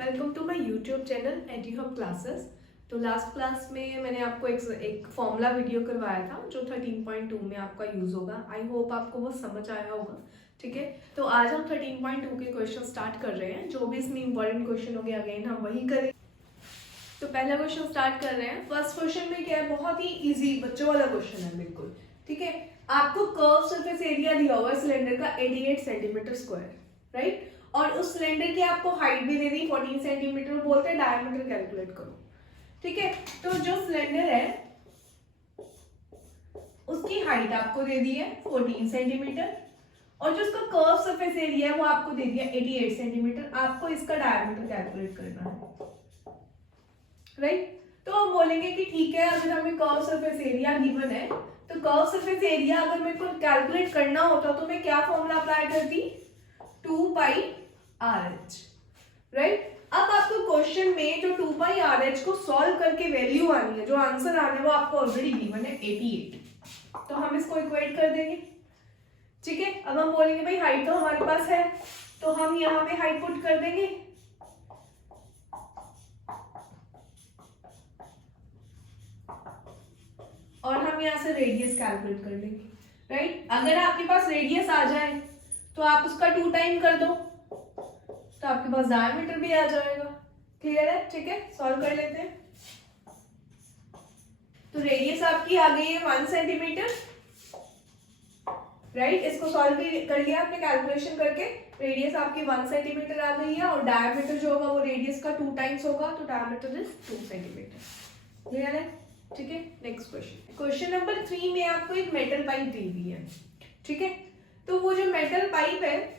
Welcome to my YouTube channel एडीहब classes. तो last class में मैंने आपको एक फॉर्मूला वीडियो करवाया था जो 13.2 में आपका यूज होगा। आई होप आपको वो समझ आया होगा। ठीक है, तो आज हम 13.2 के क्वेश्चन स्टार्ट कर रहे हैं। जो भी इसमें इंपॉर्टेंट क्वेश्चन हो गया अगेन हम वही करें। तो पहला क्वेश्चन स्टार्ट कर रहे हैं। फर्स्ट क्वेश्चन में क्या है, बहुत ही इजी बच्चों वाला क्वेश्चन है बिल्कुल। ठीक है, आपको कर्व सरफेस एरिया दिया हुआ है सिलेंडर का 88 सेंटीमीटर स्क्वायर, राइट। और उस सिलेंडर की आपको हाइट भी दे दी 14 सेंटीमीटर, बोलते हैं डायमीटर कैलकुलेट करो। ठीक है, तो जो सिलेंडर है उसकी हाइट आपको दे दी है 14 सेंटीमीटर और जो उसका कर्व सरफेस एरिया है वो आपको दे दिया 88 सेंटीमीटर। आपको इसका डायमीटर कैलकुलेट करना है, राइट। तो हम बोलेंगे कि ठीक है, अगर हमें कर्व सरफेस एरिया गिवन है तो कर्व सरफेस एरिया अगर मेरे को कैलकुलेट करना होता तो मैं क्या फॉर्मूला अप्लाई करती, 2 पाई आर एच, राइट। अब आपको क्वेश्चन में जो 2 पाई आर एच को सॉल्व करके वैल्यू आनी है, जो आंसर आना है वो आपको ऑलरेडी गिवन है 88। तो हम इसको इक्वेट कर देंगे। ठीक है, अब हम बोलेंगे भाई हाइट तो हमारे पास है तो हम यहाँ पे हाइट पुट कर देंगे। और हम यहाँ से रेडियस कैलकुलेट कर लेंगे, राइट। अगर आपके पास रेडियस आ जाए तो आप उसका 2 टाइम कर दो तो आपके पास डायमीटर भी आ जाएगा। क्लियर है? ठीक है, सॉल्व कर लेते हैं। तो रेडियस आपकी आ गई है 1 सेंटीमीटर, राइट। इसको सॉल्व कर लिया आपने कैलकुलेशन करके। रेडियस आपकी 1 सेंटीमीटर आ गई है और डायमीटर जो होगा वो रेडियस का 2 टाइम्स होगा, तो डायमीटर इज 2 सेंटीमीटर। क्लियर है? ठीक है, नेक्स्ट क्वेश्चन। क्वेश्चन नंबर 3 में आपको एक मेटल पाइप दी हुई है। ठीक है, तो वो जो मेटल पाइप है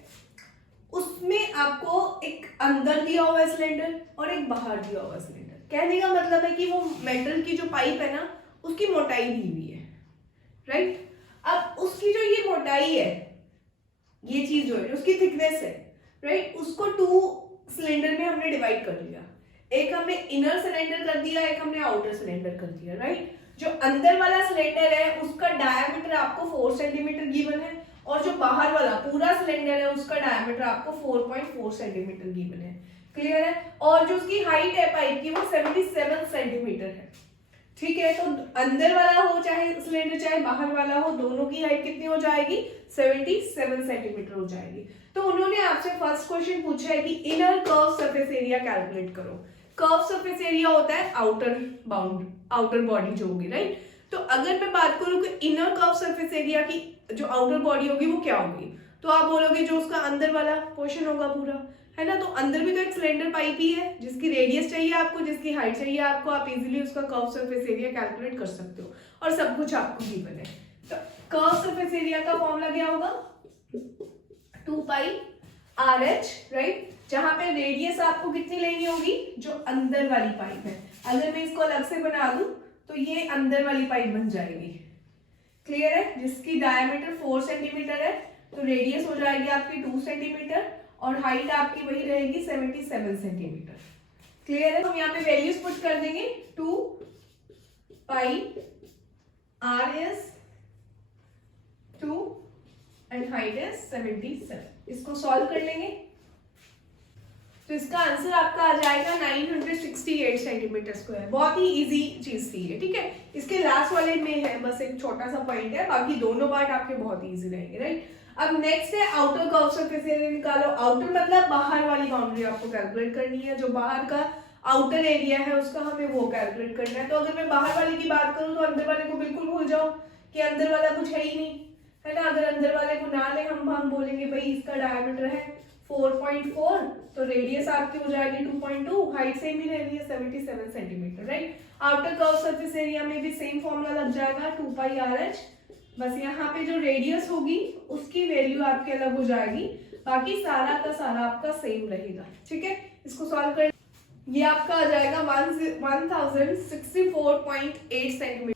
उसमें आपको एक अंदर दिया हुआ है सिलेंडर और एक बाहर दिया हुआ सिलेंडर। कहने का मतलब है कि वो मेटल की जो पाइप है ना उसकी मोटाई दी हुई है, राइट। अब उसकी जो ये मोटाई है, ये चीज जो है उसकी थिकनेस है, राइट, उसको 2 सिलेंडर में हमने डिवाइड कर लिया। एक हमने इनर सिलेंडर कर दिया, एक हमने आउटर सिलेंडर कर दिया, राइट। जो अंदर वाला सिलेंडर है उसका डायमीटर आपको 4 सेंटीमीटर गिवन है और जो बाहर वाला पूरा सिलेंडर है उसका डायमीटर आपको 4.4 सेंटीमीटर गिवन है। क्लियर है? और जो उसकी हाइट है पाइप की वो 77 सेंटीमीटर है। ठीक है, तो अंदर वाला हो चाहे सिलेंडर चाहे बाहर वाला हो, दोनों की हाइट कितनी हो जाएगी, 77 सेंटीमीटर हो जाएगी। तो उन्होंने आपसे फर्स्ट क्वेश्चन पूछा है कि inner curve surface area calculate करो। कर्व सरफेस एरिया होता है आउटर बॉडी जो होगी, राइट। तो अगर मैं बात करूं कि इनर कर्व सरफेस एरिया की जो आउटर बॉडी होगी वो क्या होगी, तो आप बोलोगे जो उसका अंदर वाला पोर्शन होगा पूरा, है ना। तो अंदर भी तो एक सिलेंडर पाइप ही है जिसकी रेडियस चाहिए आपको, जिसकी हाइट चाहिए आपको। आप इजीली उसका कर्व सरफेस एरिया कैलकुलेट कर सकते हो और सब कुछ आपको गिवन है। तो कर्व सरफेस एरिया का फॉर्मूला क्या होगा, 2 पाई आर एच, राइट। जहां पे रेडियस आपको कितनी लेनी होगी, जो अंदर वाली पाइप है। अगर मैं इसको अलग से बना दूं तो ये अंदर वाली पाइप बन जाएगी। क्लियर है? जिसकी डायमीटर 4 सेंटीमीटर है तो रेडियस हो जाएगी आपकी 2 सेंटीमीटर और हाइट आपकी वही रहेगी 77 सेंटीमीटर। क्लियर है? हम यहाँ पे वैल्यूज पुट कर देंगे, 2 pi r s 2 and height is 77। इसको सॉल्व कर लेंगे तो इसका आंसर आपका आ जाएगा 968 सेंटीमीटर स्क्वायर। बहुत ही इजी चीज थी ये। ठीक है, इसके लास्ट वाले में है बस एक छोटा सा पॉइंट है, बाकी दोनों पार्ट आपके बहुत इजी रहेंगे, राइट। अब नेक्स्ट है आउटर कर्व सरफेस एरिया निकालो। आउटर मतलब बाहर वाली बाउंड्री आपको कैलकुलेट करनी है। जो बाहर का आउटर एरिया है उसका हमें वो कैलकुलेट करना है। तो अगर मैं बाहर वाले की बात करूं तो अंदर वाले को बिल्कुल भूल जाओ कि अंदर वाला कुछ है ही नहीं, है ना। अगर अंदर वाले को ना ले हम बोलेंगे भाई इसका डायमीटर है 4.4, तो रेडियस आपकी हो जाएगी 2.2, हाइट सेम ही रहेगी 77 centimetre, right. Outer curve surface area में भी सेम फॉर्मूला लग जाएगा 2 पाई आर एच। बस यहाँ पे जो रेडियस होगी उसकी वैल्यू आपकी अलग हो जाएगी, बाकी सारा का सारा आपका सेम रहेगा। ठीक है, इसको सॉल्व कर, ये आपका आ जाएगा 1064.8 सेंटीमीटर।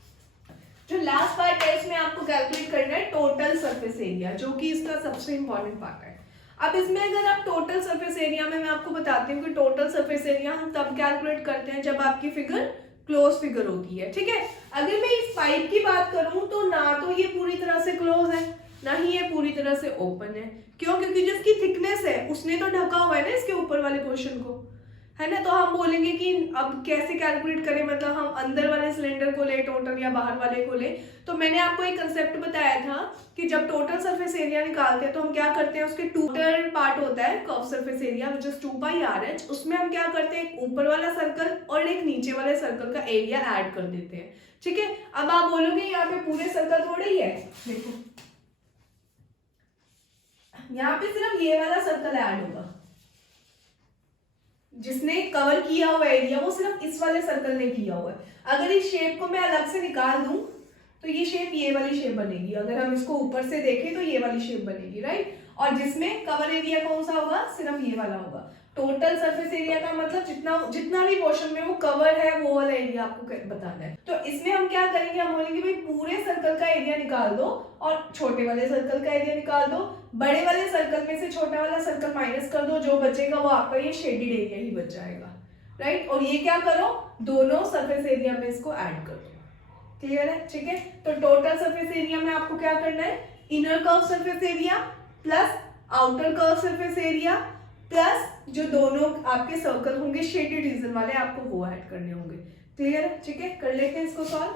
जो लास्ट पार्ट है इसमें आपको कैलकुलेट करना है टोटल सरफेस एरिया, जो कि इसका सबसे इंपॉर्टेंट पार्ट है। अब इसमें अगर आप टोटल सरफेस एरिया में मैं आपको बताती हूँ कि टोटल सरफेस एरिया हम तब कैलकुलेट करते हैं जब आपकी फिगर क्लोज फिगर होती है। ठीक है, अगर मैं इस पाइप की बात करूं तो ना तो ये पूरी तरह से क्लोज है ना ही ये पूरी तरह से ओपन है। क्यों? क्योंकि जिसकी थिकनेस है उसने तो ढका हुआ है ना इसके ऊपर वाले पोर्शन को, है ना। तो हम बोलेंगे कि अब कैसे कैलकुलेट करें, मतलब हम अंदर वाले सिलेंडर को ले टोटल या बाहर वाले को ले। तो मैंने आपको एक कंसेप्ट बताया था कि जब टोटल सरफेस एरिया निकालते हैं तो हम क्या करते हैं, उसके टूटर पार्ट होता है curve surface area which is 2πRH, उसमें हम क्या करते हैं एक ऊपर वाला सर्कल और एक नीचे वाले सर्कल का एरिया ऐड कर देते हैं। ठीक है, अब आप बोलोगे यहाँ पे पूरे सर्कल थोड़े ही है, देखो यहाँ पे सिर्फ ये वाला सर्कल ऐड होगा, जिसने कवर किया हुआ एरिया वो सिर्फ इस वाले सर्कल ने किया हुआ है। अगर इस शेप को मैं अलग से निकाल दूं तो ये शेप ये वाली शेप बनेगी, अगर हम इसको ऊपर से देखें तो ये वाली शेप बनेगी, राइट। और जिसमें कवर एरिया कौन सा होगा, सिर्फ ये वाला होगा। टोटल सरफेस एरिया का मतलब जितना भी पोर्शन में वो कवर है वो वाला एरिया आपको बताना है। तो इसमें हम क्या करेंगे, हम बोलेंगे भाई पूरे सर्कल का एरिया निकाल दो और छोटे वाले सर्कल का एरिया निकाल दो, बड़े वाले सर्कल में से छोटा वाला सर्कल माइनस कर दो, जो बचेगा वो आपका ये शेडेड एरिया ही बच जाएगा, राइट। और ये क्या करो, दोनों सरफेस एरिया में इसको ऐड कर दो। क्लियर है, ठीक है। तो टोटल सरफेस एरिया में आपको क्या करना है, inner curve surface area plus outer curve surface area plus जो दोनों आपके सर्कल होंगे शेडेड रीजन वाले, आपको वो ऐड करने होंगे। क्लियर है, ठीक है। कर लेते हैं इसको सॉल्व।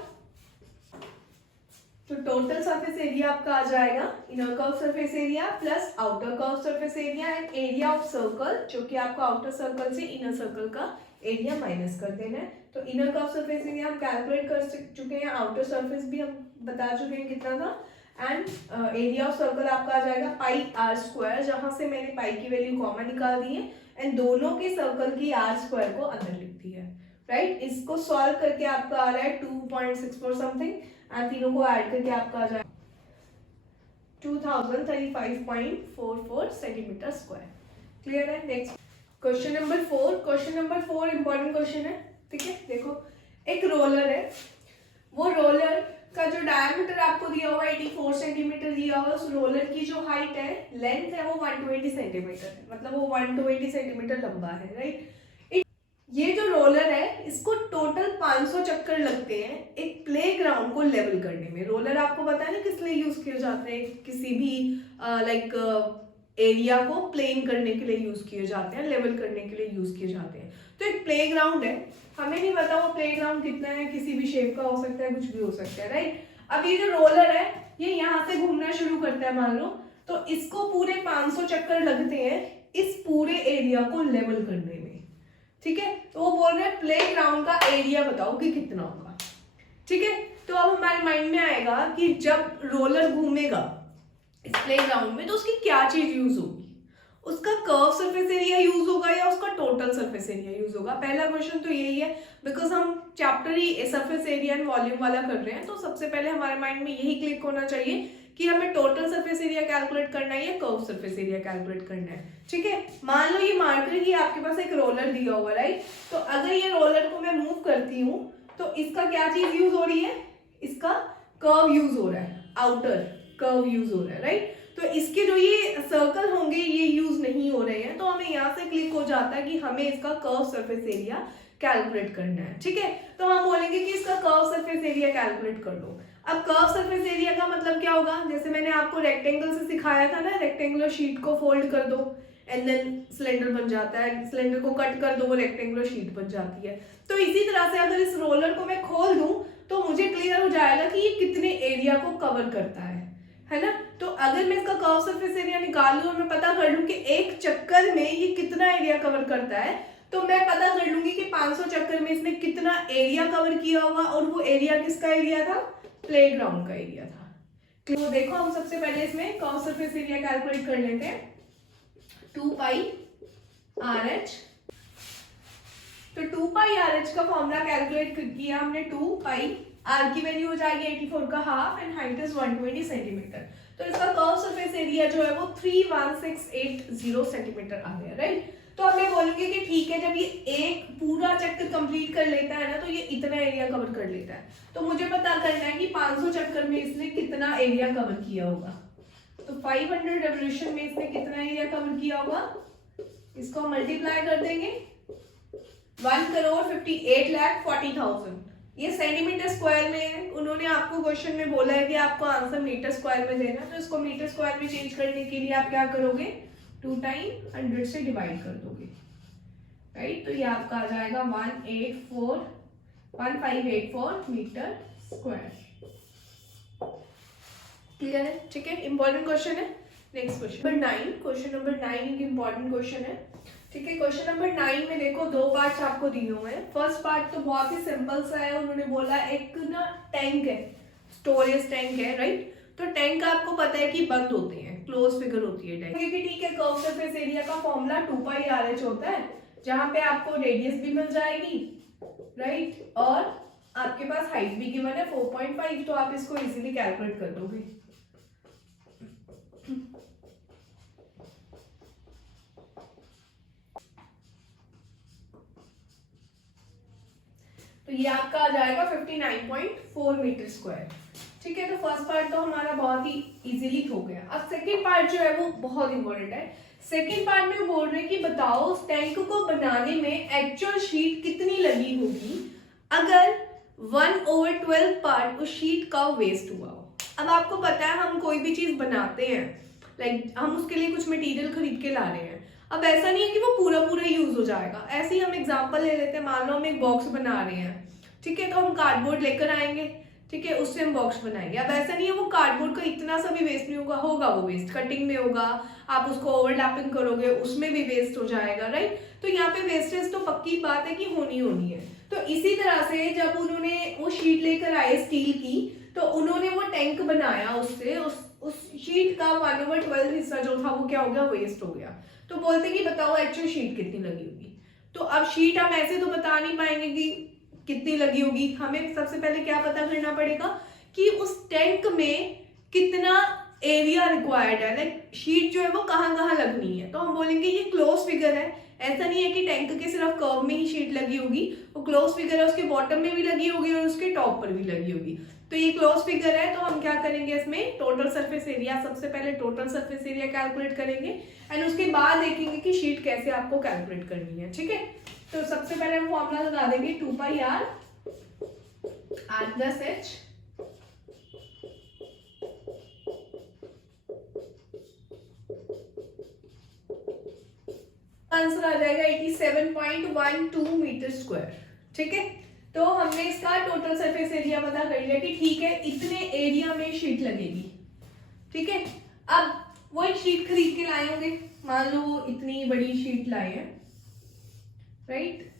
तो टोटल सरफेस एरिया आपका आ जाएगा inner curve surface area plus outer curve surface area and area of circle, जो कि आपका आउटर सर्कल से इनर सर्कल का एरिया माइनस कर देना है। तो इनर कर्व सरफेस एरिया हम कैलकुलेट कर चुके हैं, आउटर सरफेस भी हम बता चुके हैं कितना था, एंड एरिया ऑफ सर्कल आपका आ जाएगा πr², जहां से मैंने पाई की वैल्यू कॉमन निकाल दी है एंड दोनों के सर्कल की r² को अंदर लिख दी है, राइट। इसको सॉल्व करके आपका आ रहा है 2.64 समथिंग एंड तीनों को ऐड करके आपका आ जाएगा 2035.44 सेंटीमीटर स्क्वायर। क्लियर है। Next question number 4। Question number 4 important question है, ठीक है। देखो एक रोलर है, वो रोलर का जो डायमीटर आपको दिया हुआ है 84 सेंटीमीटर दिया हुआ है, उस रोलर की जो हाइट है, लेंथ है, वो 120 सेंटीमीटर है, मतलब वो 120 सेंटीमीटर लंबा है, राइट। ये जो रोलर है इसको टोटल 500 चक्कर लगते हैं एक प्लेग्राउंड को लेवल करने में। रोलर आपको पता है ना किस लिए यूज किए जाते हैं, किसी भी लाइक एरिया को प्लेन करने के लिए यूज किए जाते हैं, लेवल करने के लिए यूज किए जाते हैं। तो एक प्लेग्राउंड है, हमें नहीं पता वो प्लेग्राउंड कितना है, किसी भी शेप का हो सकता है, कुछ भी हो सकता है, राइट। अब ये जो रोलर है ये यहाँ से घूमना शुरू करता है मान लो, तो इसको पूरे 500 चक्कर लगते हैं इस पूरे एरिया को लेवल करने में, ठीक है। तो वो बोल रहे हैं प्लेग्राउंड का एरिया बताओ कि कितना होगा, ठीक है। तो अब हमारे माइंड में आएगा कि जब रोलर घूमेगा इस प्लेग्राउंड में तो उसकी क्या चीज यूज होगी, उसका कर्व सरफेस एरिया यूज होगा या उसका टोटल सरफेस एरिया यूज होगा। पहला क्वेश्चन तो यही है, बिकॉज हम chapter he surface area and volume वाला कर रहे हैं, तो सबसे पहले हमारे माइंड में यही क्लिक होना चाहिए कि हमें टोटल सरफेस एरिया कैलकुलेट करना है या कर्व सरफेस एरिया कैलकुलेट करना है, ठीक है। मान लो ये मार्कर ही आपके पास एक रोलर दिया हुआ, राइट। तो अगर ये रोलर को मैं मूव करती हूँ तो इसका क्या चीज यूज हो रही है, इसका कर्व यूज हो रहा है, आउटर कर्व यूज हो रहा है, राइट। तो इसके जो ये सर्कल होंगे ये यूज नहीं हो रहे हैं, तो हमें यहाँ से क्लिक हो जाता है कि हमें इसका कर्व सरफेस एरिया कैलकुलेट करना है, ठीक है। तो हम बोलेंगे कि इसका कर्व सरफेस एरिया कैलकुलेट कर लो। अब कर्व सरफेस एरिया का मतलब क्या होगा, जैसे मैंने आपको रेक्टेंगल से सिखाया था ना, रेक्टेंगुलर शीट को फोल्ड कर दो एंड देन सिलेंडर बन जाता है, सिलेंडर को कट कर दो वो रेक्टेंगुलर शीट बन जाती है। तो इसी तरह से अगर इस रोलर को मैं खोल दूं तो मुझे क्लियर हो जाएगा कि ये कितने एरिया को कवर करता है ना। तो अगर मैं इसका कर्व सरफेस एरिया निकाल लूं और मैं पता कर लूं कि एक चक्कर में ये कितना एरिया कवर करता है, तो मैं पता कर लूंगी कि 500 चक्कर में इसने कितना एरिया कवर किया होगा, और वो एरिया किसका एरिया था, प्लेग्राउंड का एरिया था। तो देखो हम सबसे पहले इसमें कर्व सरफेस एरिया कैलकुलेट कर लेते हैं, 2πRH। तो 2πRH का फॉर्मूला कैलकुलेट किया हमने, 2π R की वैल्यू हो जाएगी 84 का half and height is 120 centimetre. तो इसका कर्व सरफेस एरिया जो है वो 31680 सेंटीमीटर आ गया, राइट। तो अब मैं बोलूंगी कि ठीक है, जब ये एक पूरा चक्कर कंप्लीट कर लेता है ना तो ये इतना एरिया कवर कर लेता है, तो मुझे पता करना है कि 500 चक्कर में इसने कितना एरिया कवर किया होगा। तो 500 रेवोल्यूशन में इसने कितना एरिया कवर किया होगा, इसको मल्टीप्लाई कर देंगे 1,58,40,000। ये सेंटीमीटर स्क्वायर में है, उन्होंने आपको क्वेश्चन में बोला है कि आपको आंसर मीटर स्क्वायर में देना, तो इसको मीटर स्क्वायर में चेंज करने के लिए आप क्या करोगे, 2 टाइम 100 से डिवाइड कर दोगे, राइट। तो ये आपका आ जाएगा 1584 मीटर स्क्वायर। क्लियर है, ठीक है, इंपॉर्टेंट क्वेश्चन है। नेक्स्ट क्वेश्चन नंबर 9 एक इंपॉर्टेंट क्वेश्चन है, ठीक है। क्वेश्चन नंबर 9 में देखो 2 पार्ट्स आपको दिए हुए हैं। फर्स्ट पार्ट तो बहुत ही सिंपल सा है, उन्होंने बोला एक ना टैंक है, स्टोरेज टैंक है, राइट। तो टैंक आपको पता है कि बंद होते हैं, क्लोज फिगर होती है टैंक, ठीक है। कर्व सरफेस एरिया का फॉर्मूला 2πRH होता है, जहां पे आपको रेडियस भी मिल जाएगी, राइट, और आपके पास हाइट भी गिवन है 4.5, तो आप इसको इजीली कैलकुलेट कर दोगे। तो ये आपका आ जाएगा 59.4 मीटर स्क्वायर, ठीक है। तो फर्स्ट पार्ट तो हमारा बहुत ही इजीली हो गया। अब सेकंड पार्ट जो है वो बहुत इंपॉर्टेंट है। सेकंड पार्ट में बोल रहे हैं कि बताओ उस टैंक को बनाने में एक्चुअल शीट कितनी लगी होगी अगर 1/12 पार्ट उस शीट का वेस्ट हुआ हो। अब आपको पता है हम कोई भी चीज बनाते हैं, लाइक हम उसके लिए कुछ मटेरियल खरीद के ला रहे हैं। अब ऐसा नहीं है कि वो पूरा यूज हो जाएगा। ऐसे ही हम एग्जांपल ले लेते हैं, मान लो हम एक बॉक्स बना रहे हैं, ठीक है, तो हम कार्डबोर्ड लेकर आएंगे, ठीक है, उससे हम बॉक्स बनाएंगे। अब ऐसा नहीं है वो कार्डबोर्ड का इतना सा भी वेस्ट नहीं होगा वो वेस्ट कटिंग में होगा, आप उसको ओवरलैपिंग करोगे उसमें भी वेस्ट हो जाएगा, राइट। तो यहाँ पे वेस्टेज तो पक्की बात है कि होनी है। तो इसी तरह से जब उन्होंने वो शीट लेकर आए स्टील की, तो उन्होंने वो टैंक बनाया, उससे उस शीट का 1/12 हिस्सा जो था वो क्या हो गया, वेस्ट हो गया। तो बोलते कि बताओ एक्चुअल शीट कितनी लगी होगी। तो अब शीट हम ऐसे तो बता नहीं पाएंगे कि कितनी लगी होगी, हमें सबसे पहले क्या पता करना पड़ेगा कि उस टैंक में कितना एरिया रिक्वायर्ड है, लाइक शीट जो है वो कहाँ लगनी है। तो हम बोलेंगे ये क्लोज फिगर है, ऐसा नहीं है कि टैंक के सिर्फ कर्व में ही शीट लगी होगी, वो क्लोज फिगर है, उसके बॉटम में भी लगी होगी और उसके टॉप पर भी लगी होगी। तो ये क्लोज फिगर है, तो हम क्या करेंगे इसमें टोटल सरफेस एरिया, सबसे पहले टोटल सरफेस एरिया कैलकुलेट करेंगे एंड उसके बाद देखेंगे कि शीट कैसे आपको कैलकुलेट करनी है, ठीक है। तो सबसे पहले हम फॉर्मूला लगा देंगे 2πR + H आंसर आ जाएगा 87.12 मीटर स्क्वायर, ठीक है। तो हमने इसका टोटल सरफेस एरिया पता कर लिया कि ठीक है इतने एरिया में शीट लगेगी, ठीक है। अब वो एक शीट खरीद के लाए होंगे, मान लो इतनी बड़ी शीट लाए हैं, राइट।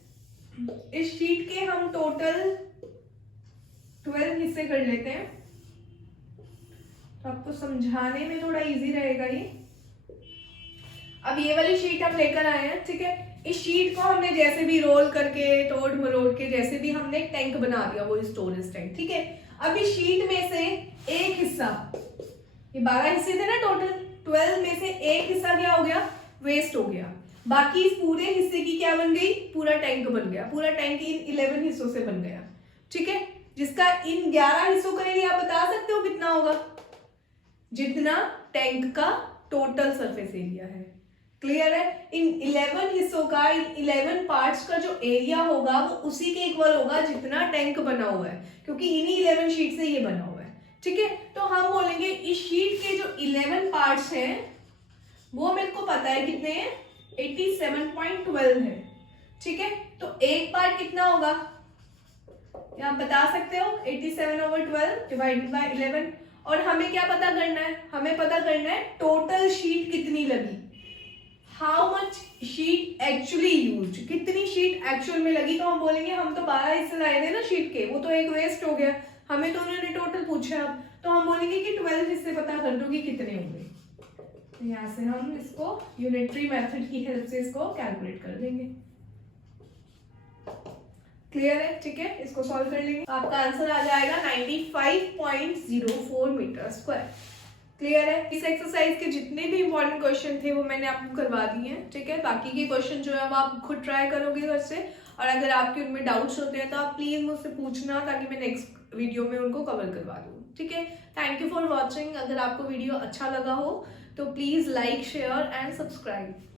इस शीट के हम टोटल 12 हिस्से कर लेते हैं, तो आपको समझाने में थोड़ा इजी रहेगा ये। अब ये वाली शीट हम लेकर आए हैं, ठीक है। इस शीट को हमने जैसे भी रोल करके तोड़ मरोड़ के जैसे भी हमने एक टैंक बना दिया, वो स्टोरेज टैंक, ठीक है। अब इस शीट में से एक हिस्सा, ये 12 हिस्से थे ना टोटल, 12 में से एक हिस्सा क्या हो गया, वेस्ट हो गया। बाकी इस पूरे हिस्से की क्या बन गई, पूरा टैंक बन गया। पूरा टैंक इन 11 हिस्सों से बन गया, ठीक है। जिसका इन 11 हिस्सों का एरिया आप बता सकते हो कितना होगा, जितना टैंक का टोटल सरफेस एरिया है। क्लियर है। इन 11 हिस्सों का, इन 11 पार्ट्स का जो एरिया होगा वो उसी के इक्वल होगा जितना टैंक बना हुआ है, क्योंकि इन्हीं 11 शीट से ये बना हुआ है, ठीक है। तो हम बोलेंगे इस शीट के जो 11 पार्ट्स हैं वो मेरे को पता है कितने हैं, 87.12 है, ठीक है। तो एक पार्ट कितना होगा, आप बता सकते हो 87/12 डिवाइडेड बाय 11। और हमें क्या पता करना है, हमें पता करना है टोटल शीट कितनी लगी, how much sheet actually used, कितनी शीट एक्चुअल में लगी। तो हम बोलेंगे हम तो 12 हिस्से लाए थे ना शीट के, वो तो एक वेस्ट हो गया, हमें तो उन्होंने टोटल पूछा। तो हम बोलेंगे कि 12 हिस्से पता कर दो कि कितने होंगे। तो यहाँ से हम इसको यूनिटरी मेथड की हेल्प से इसको कैलकुलेट कर देंगे। क्लियर है, ठीक है। इसको सॉल्व कर लेंगे, आपका आंसर आ जाएगा 95.04 मीटर स्क्वायर। क्लियर है। इस एक्सरसाइज के जितने भी इंपॉर्टेंट क्वेश्चन थे वो मैंने आपको करवा दिए हैं, ठीक है। बाकी के क्वेश्चन जो है वो आप खुद ट्राई करोगे घर से, और अगर आपके उनमें डाउट्स होते हैं तो आप प्लीज मुझसे पूछना, ताकि मैं नेक्स्ट वीडियो में उनको कवर करवा दूँ, ठीक है। Thank you for watching. अगर आपको वीडियो अच्छा लगा हो तो please like, share and subscribe.